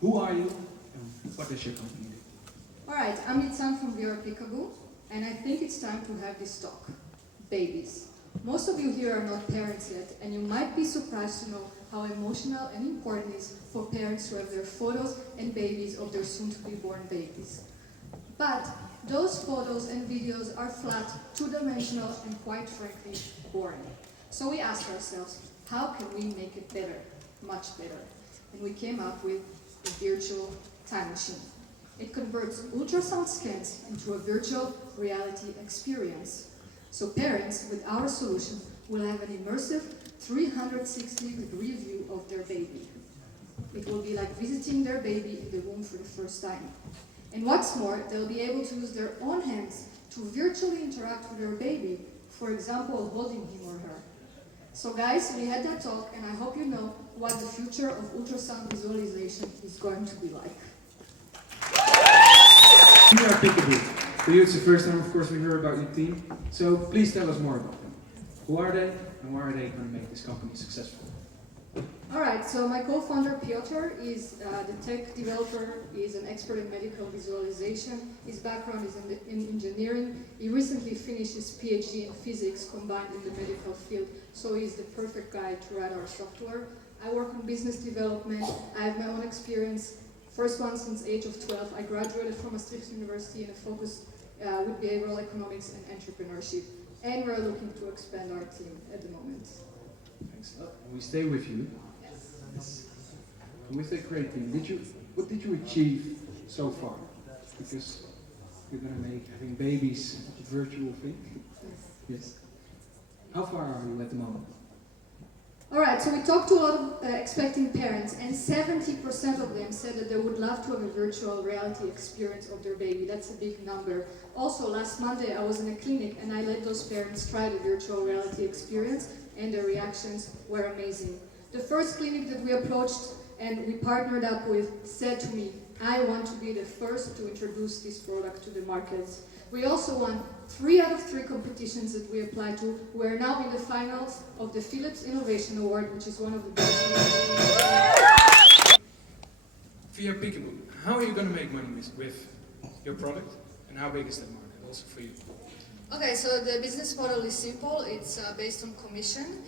Who are you and what does your company do? Alright, I'm Itzan from Peekaboo, and I think it's time to have this talk. Babies. Most of you here are not parents yet, and you might be surprised to know how emotional and important it is for parents to have their photos and babies of their soon-to-be-born babies. But those photos and videos are flat, two-dimensional, and quite frankly, boring. So we asked ourselves, how can we make it better? Much better. And we came up with a virtual time machine. It converts ultrasound scans into a virtual reality experience. So parents, with our solution, will have an immersive 360-degree view of their baby. It will be like visiting their baby in the womb for the first time. And what's more, they'll be able to use their own hands to virtually interact with their baby, for example, holding him or her. So guys, we had that talk, and I hope you know what the future of ultrasound visualization is going to be like. We are Peekaboo. For you it's the first time, of course, we heard about your team. So please tell us more about them. Who are they, and why are they going to make this company successful? Alright, so my co-founder Piotr is the tech developer. He's an expert in medical visualization. His background is in engineering. He recently finished his PhD in physics combined in the medical field, so he's the perfect guy to write our software. I work on business development. I have my own experience. First one since age of 12. I graduated from Maastricht University in a focus with behavioral economics and entrepreneurship. And we're looking to expand our team at the moment. Thanks a lot. And we stay with you. Yes. With that great team, what did you achieve so far? Because you're going to make having babies a virtual thing. Yes. How far are you at the moment? Alright, so we talked to a lot of expecting parents, and 70% of them said that they would love to have a virtual reality experience of their baby. That's a big number. Also, last Monday I was in a clinic and I let those parents try the virtual reality experience, and their reactions were amazing. The first clinic that we approached and we partnered up with said to me, I want to be the first to introduce this product to the market. We also won 3 out of 3 competitions that we applied to. We are now in the finals of the Philips Innovation Award, which is one of the best. Via Peekaboo, how are you going to make money with your product, and how big is that market also for you? Okay, so the business model is simple. It's based on commission.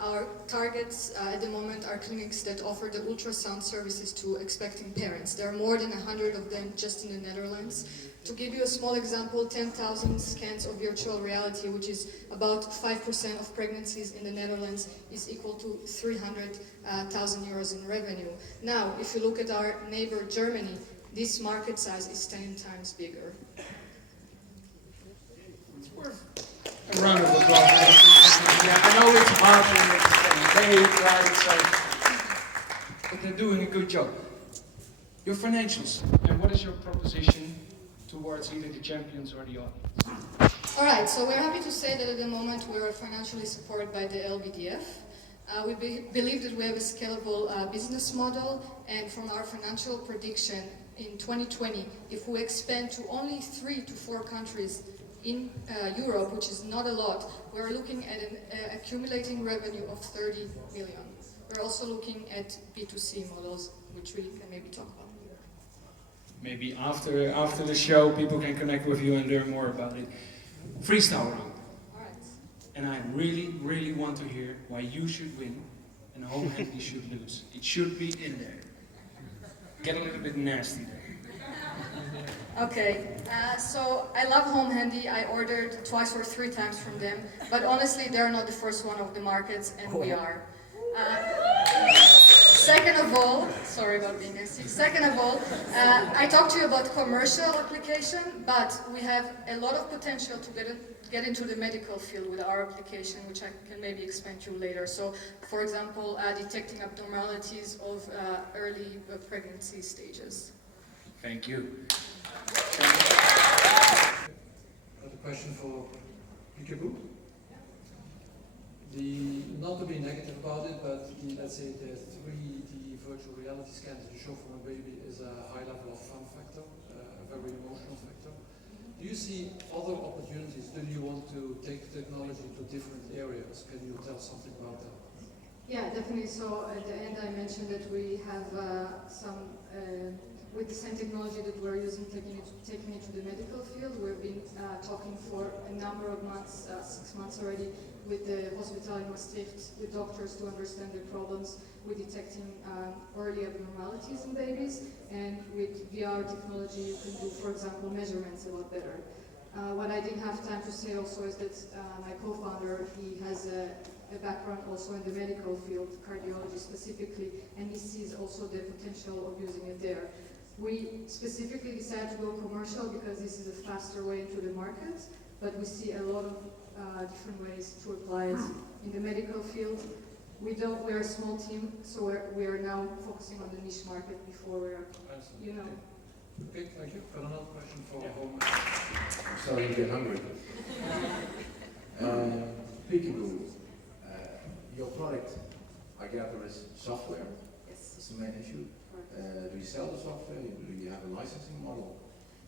Our targets at the moment are clinics that offer the ultrasound services to expecting parents. There are more than 100 of them just in the Netherlands. To give you a small example, 10,000 scans of virtual reality, which is about 5% of pregnancies in the Netherlands, is equal to 300,000 euros in revenue. Now, if you look at our neighbor Germany, this market size is 10 times bigger. A round of applause. Yeah, I know it's hard and it's late, right? So, but they're doing a good job. Your financials, and what is your proposition towards either the champions or the audience? Alright, so we're happy to say that at the moment we are financially supported by the LBDF. We believe that we have a scalable business model, and from our financial prediction in 2020, if we expand to only 3 to 4 countries in Europe, which is not a lot, we're looking at an accumulating revenue of 30 million. We're also looking at B2C models, which we can maybe talk about. Maybe after the show, people can connect with you and learn more about it. Freestyle round. Alright. And I really want to hear why you should win and Home Handy should lose. It should be in there. Get a little bit nasty there. Okay, so I love Home Handy. I ordered 2 or 3 times from them, but honestly, they're not the first one of the markets, and we are. Second of all, sorry about being nasty. Second of all, I talked to you about commercial application, but we have a lot of potential to get into the medical field with our application, which I can maybe explain to you later. So, for example, detecting abnormalities of early pregnancy stages. Thank you. Another question for Peekaboo. Not to be negative about it, but let's say the 3D virtual reality scans that you show from a baby is a high level of fun factor, a very emotional factor. Do you see other opportunities? Do you want to take technology to different areas? Can you tell something about that? Yeah, definitely. So at the end I mentioned that we have some with the same technology that we're using, taking it to the medical field. We've been talking for a number of months, 6 months already, with the hospital in Maastricht, the doctors, to understand the problems with detecting early abnormalities in babies. And with VR technology, you can do, for example, measurements a lot better. What I didn't have time to say also is that my co-founder, he has a background also in the medical field, cardiology specifically, and he sees also the potential of using it there. We specifically decided to go commercial because this is a faster way into the market, but we see a lot of different ways to apply it in the medical field. We're a small team, so we are now focusing on the niche market before we're, you know. Okay, thank you. Got another question for home. I'm starting to get hungry. Peekaboo, your product, I gather, is software. Yes. That's the main issue. Do you sell the software? Do you have a licensing model?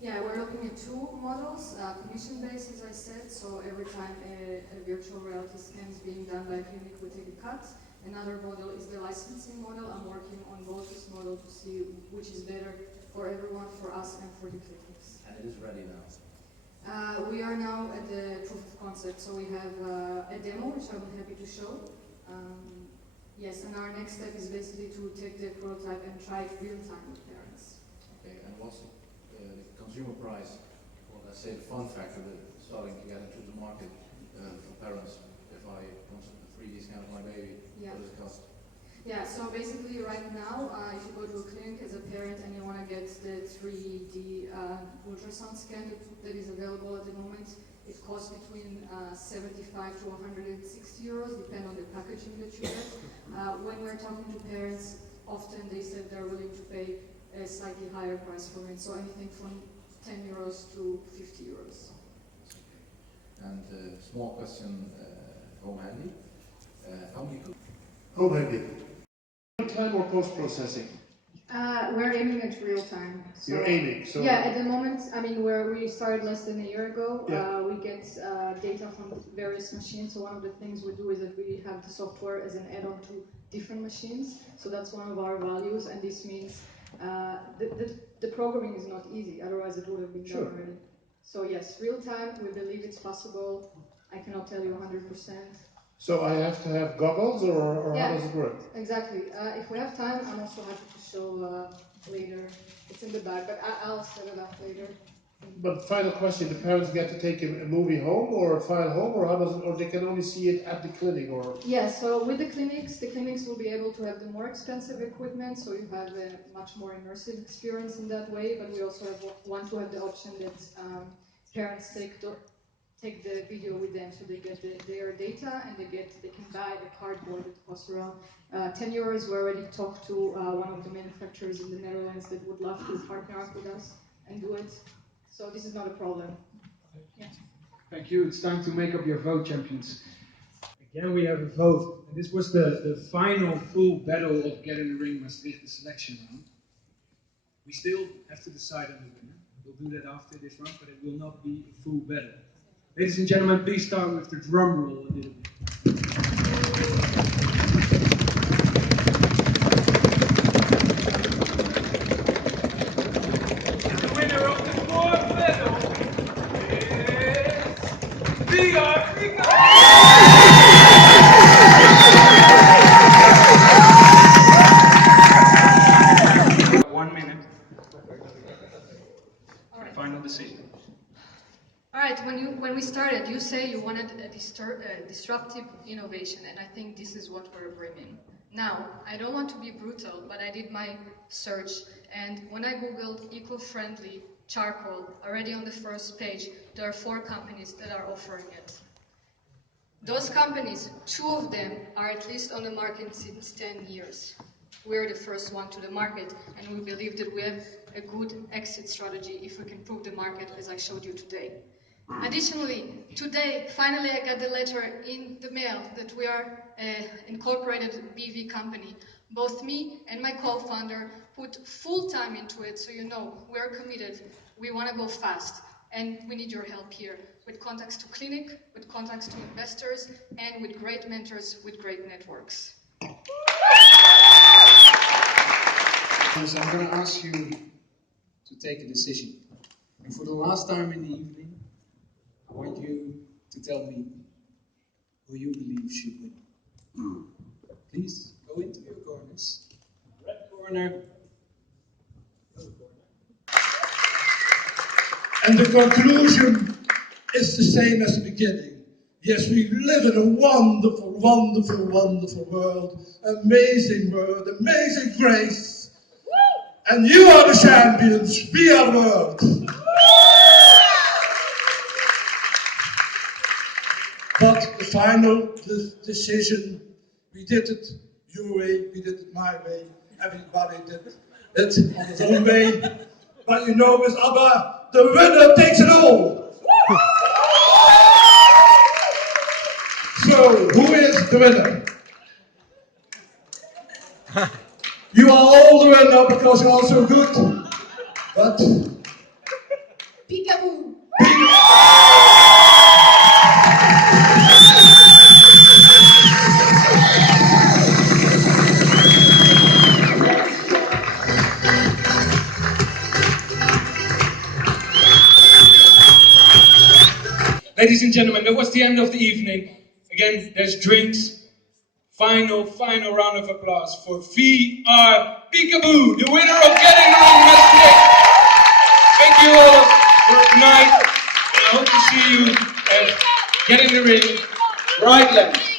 Yeah, we're looking at two models, commission-based, as I said, so every time a virtual reality scan is being done by a clinic, we take a cut. Another model is the licensing model. I'm working on both this model to see which is better for everyone, for us and for the clinics. And it is ready now. We are now at the proof of concept, so we have a demo, which I'm happy to show. Yes, and our next step is basically to take the prototype and try it real time with parents. Okay, and what's the consumer price, or let's say the fun factor that starting to get into the market for parents? If I want a 3D scan of my baby, Yeah. what does it cost? Yeah, so basically right now, if you go to a clinic as a parent and you want to get the 3D ultrasound scan that is available at the moment, it costs between 75 to 160 euros, depending on the packaging that you get. When we're talking to parents, often they said they're willing to pay a slightly higher price for it, so anything from 10 euros to 50 euros. And small question, home handy. How many cookies? Home handy. Real time or post processing? We're aiming at real time. So You're aiming, so yeah, at the moment, I mean, we started less than a year ago. Yeah. We get data from various machines. So one of the things we do is that we have the software as an add-on to different machines. So that's one of our values, and this means the programming is not easy. Otherwise, it would have been Sure. done already. So yes, real time. We believe it's possible. I cannot tell you 100%. so I have to have goggles, or Yeah. how does it work? Exactly. If we have time, I'm also happy to show later. It's in the back, but I'll set it up later. But final question: the parents get to take a movie home or a file home, or how does it? Or they can only see it at the clinic, or? Yeah. So with the clinics will be able to have the more expensive equipment, so you have a much more immersive experience in that way. But we also want to have the option that parents take the video with them, so they get their data and they can buy a cardboard that costs around 10 euros. We already talked to one of the manufacturers in the Netherlands that would love to partner up with us and do it. So this is not a problem. Yeah. Thank you. It's time to make up your vote, champions. Again, we have a vote. And this was the final full battle of Get in the Ring Maastricht, the selection round. We still have to decide on the winner. We'll do that after this round, but it will not be a full battle. Ladies and gentlemen, please start with the drum roll a little bit. The winner of the fourth battle is Peekaboo! 1 minute. All right. Final decision. All right, when we started, you say you wanted a disruptive innovation, and I think this is what we're bringing. Now, I don't want to be brutal, but I did my search, and when I googled eco-friendly charcoal, already on the first page, there are 4 companies that are offering it. Those companies, 2 of them are at least on the market since 10 years. We're the first one to the market, and we believe that we have a good exit strategy if we can prove the market, as I showed you today. Additionally, today, finally I got the letter in the mail that we are an incorporated BV company. Both me and my co-founder put full time into it, so you know, we're committed. We want to go fast, and we need your help here, with contacts to clinic, with contacts to investors, and with great mentors, with great networks. So I'm going to ask you to take a decision. And for the last time in the evening, I want you to tell me who you believe should win. Please go into your corners. Red corner. Blue corner. And the conclusion is the same as the beginning. Yes, we live in a wonderful, wonderful, wonderful world. Amazing world, amazing grace. And you are the champions, we are the world. But the final decision, we did it your way, we did it my way, everybody did it on his own way. But you know, with ABBA, the winner takes it all. So, who is the winner? You are all the winner because you're all so good. But Peekaboo! Ladies and gentlemen, that was the end of the evening. Again, there's drinks. Final round of applause for VR Peekaboo, the winner of Getting Around Maastricht. Thank you all for tonight, and I hope to see you at Get in the Ring, right left.